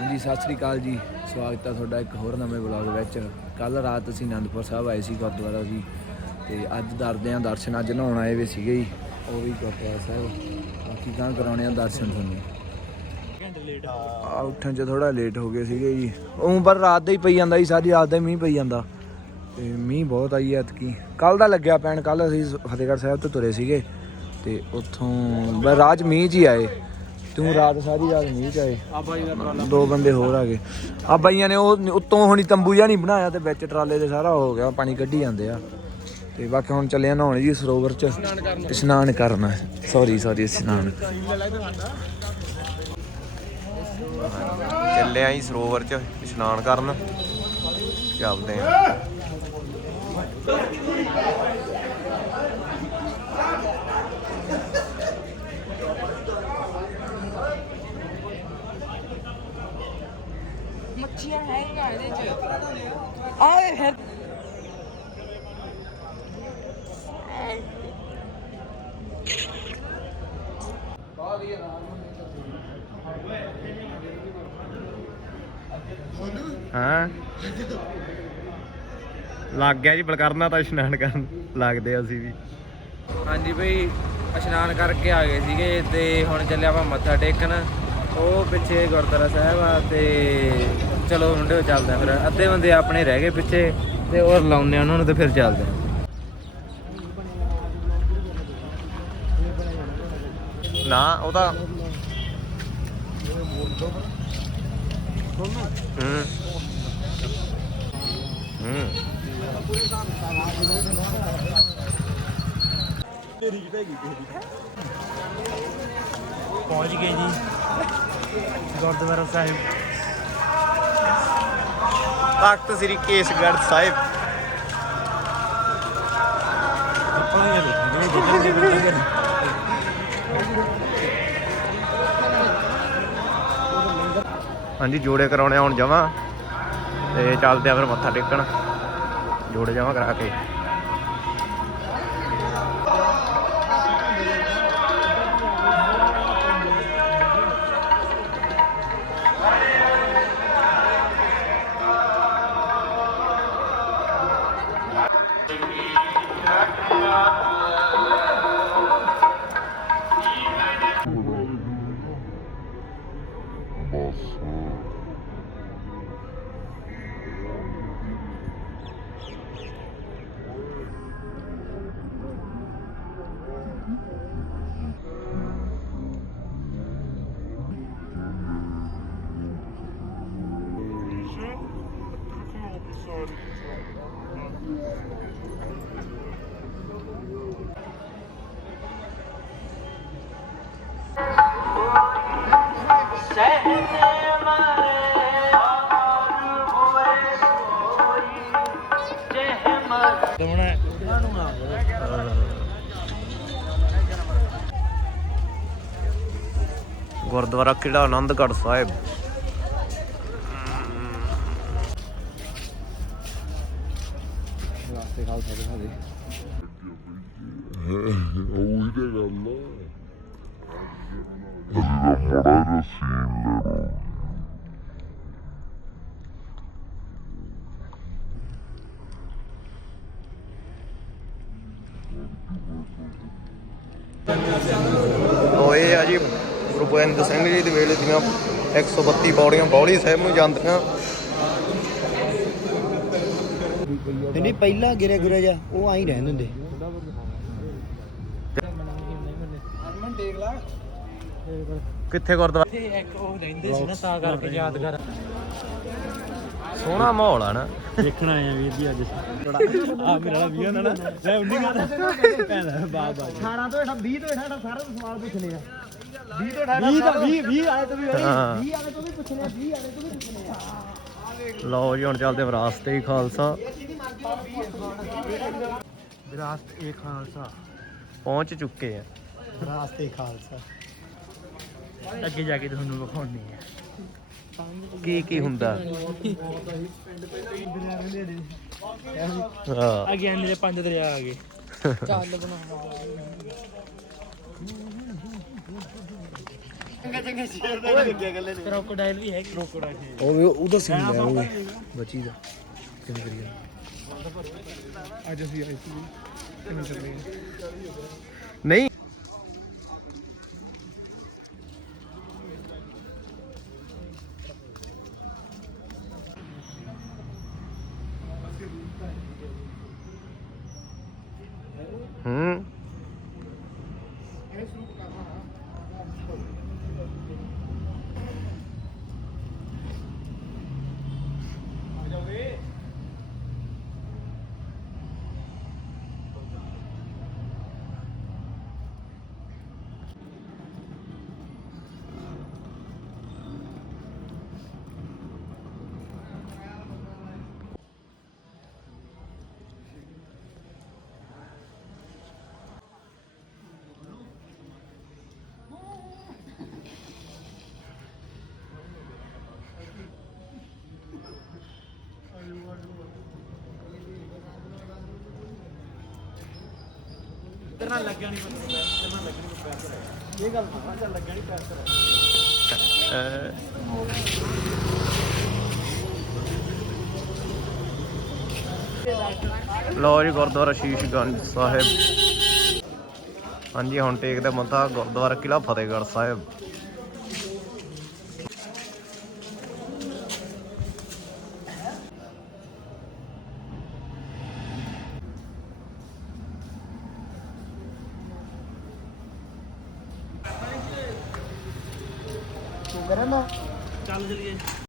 ਹਾਂਜੀ, ਸਤਿ ਸ੍ਰੀ ਅਕਾਲ ਜੀ। ਸਵਾਗਤ ਹੈ ਤੁਹਾਡਾ ਇੱਕ ਹੋਰ ਨਵੇਂ ਵਲੌਗ ਵਿੱਚ। ਕੱਲ ਰਾਤ ਅਸੀਂ ਅਨੰਦਪੁਰ ਸਾਹਿਬ ਆਏ ਸੀ ਗੁਰਦੁਆਰਾ ਜੀ ਤੇ ਅੱਜ ਦਰਦੇ ਆ ਦਰਸ਼ਨ ਅੱਜ ਨਹਾਉਣ ਆਏ ਵੇ ਸੀਗੇ ਜੀ। ਉਹ ਵੀ ਗੁਰਦੁਆਰਾ ਸਾਹਿਬ। ਬਾਕੀ ਗਾਂ ਕਰਾਉਣੇ ਆ ਦਰਸ਼ਨ ਤੁਹਾਨੂੰ। ਆ ਉੱਠਣ ਚ ਥੋੜਾ ਲੇਟ ਹੋ ਗਏ ਸੀਗੇ ਜੀ। ਉਹ ਪਰ ਰਾਤ ਦਾ ਹੀ ਪਈ ਜਾਂਦਾ ਜੀ, ਸਾਰੀ ਰਾਤ ਦਾ ਹੀ ਮੀਂਹ ਪਈ ਜਾਂਦਾ। ਤੇ ਮੀਂਹ ਬਹੁਤ ਆਈ ਐਤਕੀ। ਕੱਲ ਦਾ ਲੱਗਿਆ ਪੈਣ ਕੱਲ ਅਸੀਂ ਫਤਿਹਗੜ੍ਹ ਸਾਹਿਬ ਤੋਂ ਤੁਰੇ ਸੀਗੇ। ਤੇ ਉੱਥੋਂ ਬਸ ਰਾਜ ਮੀਂਹ 'ਚ ਹੀ ਆਏ। ਤੂੰ ਰਾਤ ਸਾਰੀ ਰਾਤ ਮੀਂਹ 'ਚ ਆਏ। ਦੋ ਬੰਦੇ ਹੋਰ ਆ ਗਏ। ਆ ਬਾਈਆਂ ਨੇ ਉਹ ਉੱਤੋਂ ਹੁਣੀ ਤੰਬੂ ਜਿਹਾ ਨਹੀਂ ਬਣਾਇਆ ਤੇ ਵਿੱਚ ਟਰਾਲੇ ਦੇ ਸਾਰਾ ਹੋ ਗਿਆ, ਪਾਣੀ ਕੱਢੀ ਜਾਂਦੇ ਆ। ਤੇ ਬਾਕੀ ਹੁਣ ਚੱਲੇ ਆ ਨਹਾਉਣ ਜੀ ਸਰੋਵਰ 'ਚ। ਇਸ਼ਨਾਨ ਕਰਨਾ। ਸੌਰੀ ਸੌਰੀ ਇਸ਼ਨਾਨ। ਚੱਲੇ ਆਂ ਜੀ ਸਰੋਵਰ 'ਚ ਇਸ਼ਨਾਨ ਕਰਨ। ਚੱਲਦੇ ਆਂ। ਆਏ ਹੈ ਹਾਂ। ਲੱਗ ਗਿਆ ਜੀ ਬਲਕਰਨਾ ਤਾਂ ਇਸ਼ਨਾਨ ਕਰਨ ਲੱਗਦੇ ਆ ਅਸੀਂ ਵੀ। ਹਾਂਜੀ ਬਈ ਇਸ਼ਨਾਨ ਕਰਕੇ ਆ ਗਏ ਸੀਗੇ ਤੇ ਹੁਣ ਚੱਲੇ ਆਪਾਂ ਮੱਥਾ ਟੇਕਣ। ਉਹ ਪਿੱਛੇ ਗੁਰਦੁਆਰਾ ਸਾਹਿਬ ਆ ਤੇ ਚਲੋ ਮੁੰਡੇ ਚੱਲਦੇ ਆ ਫਿਰ। ਅੱਧੇ ਬੰਦੇ ਆਪਣੇ ਰਹਿ ਗਏ ਪਿੱਛੇ ਤੇ ਹੋਰ ਲਾਉਨੇ ਆ ਉਹਨਾਂ ਨੂੰ ਤੇ ਫਿਰ ਚੱਲਦੇ ਆ। ਨਾ ਉਹ ਤਾਂ ਹੂੰ। ਹੂੰ। ਪਹੁੰਚ ਗਏ ਜੀ। ਗੁਰਦੁਆਰਾ ਸਾਹਿਬ। ਤਖਤ ਸ੍ਰੀ ਕੇਸਗੜ੍ਹ ਸਾਹਿਬ। ਹਾਂਜੀ ਜੋੜੇ ਕਰਾਉਣੇ ਆ ਹੁਣ ਜਮਾ ਤੇ ਚੱਲਦੇ ਆ ਫਿਰ ਮੱਥਾ ਟੇਕਣ। ਜੋੜੇ ਜਮਾ ਕਰਾ ਕੇ। Shit. ਗੁਰਦੁਆਰਾ ਕਿਲਾ ਆਨੰਦਗੜ੍ਹ ਸਾਹਿਬ ਵਾਸਤੇ ਖਾਲਸਾ ਦਿਖਾ ਦੇ ਉਹੀ ਤੇ ਗੱਲ ਆ ਅਸੀਂ ਤਾਂ ਮੜਾ ਜਿਹਾ ਸੀਨ ਲੈਣਾ ਹੋਏ ਆ ਜੀ ਗੋਬਿੰਦ ਸਿੰਘ ਜੀ ਦੇ ਵੇਲੇ ਦੀਆਂ 132 ਪੌੜੀਆਂ ਬੌਲੀ ਸਾਹਿਬ ਨੂੰ ਜਾਂਦੀਆਂ। ਨਹੀਂ ਪਹਿਲਾਂ ਗਿਰੇ ਗੁਰੇ ਜਾ ਉਹ ਆਈ ਰਹਿਣ ਦਿੰਦੇ। ਕਿੱਥੇ ਗੁਰਦੁਆਰਾ? ਇੱਕ ਉਹ ਰਹਿੰਦੇ ਸੀ ਨਾ ਤਾਂ ਕਰਕੇ ਯਾਦ ਕਰ ਸੋਹਣਾ ਮਾਹੌਲ ਆ ਨਾ। ਦੇਖਣ ਆਏ ਆ ਵੀਰ ਜੀ ਅੱਜ। ਆ ਮੇਰਾ ਵਾਲਾ 20 ਨਾ ਨਾ ਲੈ 19 ਗਾ ਕਹਿੰਦਾ ਬਾ ਬਾ 18 ਤੋਂ 20 ਤੋਂ 18 ਸਾਰਾ ਸਵਾਲ ਪੁੱਛਣੇ ਆ 20 ਤੋਂ 18 20 ਤਾਂ 20 20 ਆਏ ਤੋਂ ਵੀ ਹਾਂ। 20 ਆਲੇ ਤੋਂ ਵੀ ਪੁੱਛਣੇ ਆ 20 ਆਲੇ ਤੋਂ ਵੀ ਪੁੱਛਣੇ ਆ। ਲਓ ਜੀ ਹੁਣ ਚੱਲਦੇ ਵਿਰਾਸਤੇ ਹੀ ਖਾਲਸਾ। ਵਿਰਾਸਤ ਏ ਖਾਲਸਾ। ਪਹੁੰਚ ਚੁੱਕੇ ਆ। ਵਿਰਾਸਤ ਏ ਖਾਲਸਾ। ਅੱਗੇ ਜਾ ਕੇ ਤੁਹਾਨੂੰ ਵਿਖਾਉਣੀ ਆ। ਕੀ ਕੀ ਹੁੰਦਾ? ਹਾਂ। ਆ ਗਿਆਨੀ ਦੇ ਪੰਜ ਦਰਿਆ ਆ ਗਏ। ਚੱਲ ਬਣਾ ਚੰਗਾ ਚੰਗਾ ਸ਼ੇਰ ਦਾ ਲੱਗਿਆ ਗੱਲੇ ਨੇ ਕ੍ਰੋਕੋਡਾਈਲ ਵੀ ਹੈ ਕ੍ਰੋਕੋਡਾਈਲ ਉਹ ਵੀ ਉਹਦਾ ਸੀਨ ਲੈ ਉਹ ਵੀ ਬੱਚੀ ਦਾ ਕਿਵੇਂ ਕਰੀਏ ਅੱਜ ਅਸੀਂ ਆਏ ਸੀ ਕਿਵੇਂ ਚੱਲੇ ਨਹੀਂ ਹੂੰ ਤੇਰੇ ਨਾਲ ਲੱਗਿਆ ਨਹੀਂ ਪਤਾ ਤੇਰੇ ਨਾਲ ਲੱਗਣੀ ਕੋਈ ਪੈਰ ਇਹ ਗੱਲ ਤਾਂ ਚੱਲ ਲੱਗਿਆ ਨਹੀਂ ਪੈਰ ਲੋ ਜੀ, ਗੁਰਦੁਆਰਾ ਸ਼ੀਸ਼ਗੰਜ ਸਾਹਿਬ। ਹਾਂਜੀ, ਹੁਣ ਟੇਕਦੇ ਮੱਥਾ, ਗੁਰਦੁਆਰਾ ਕਿਲਾ ਫਤਿਹਗੜ੍ਹ ਸਾਹਿਬ। ਚੱਲ ਜਲੀਏ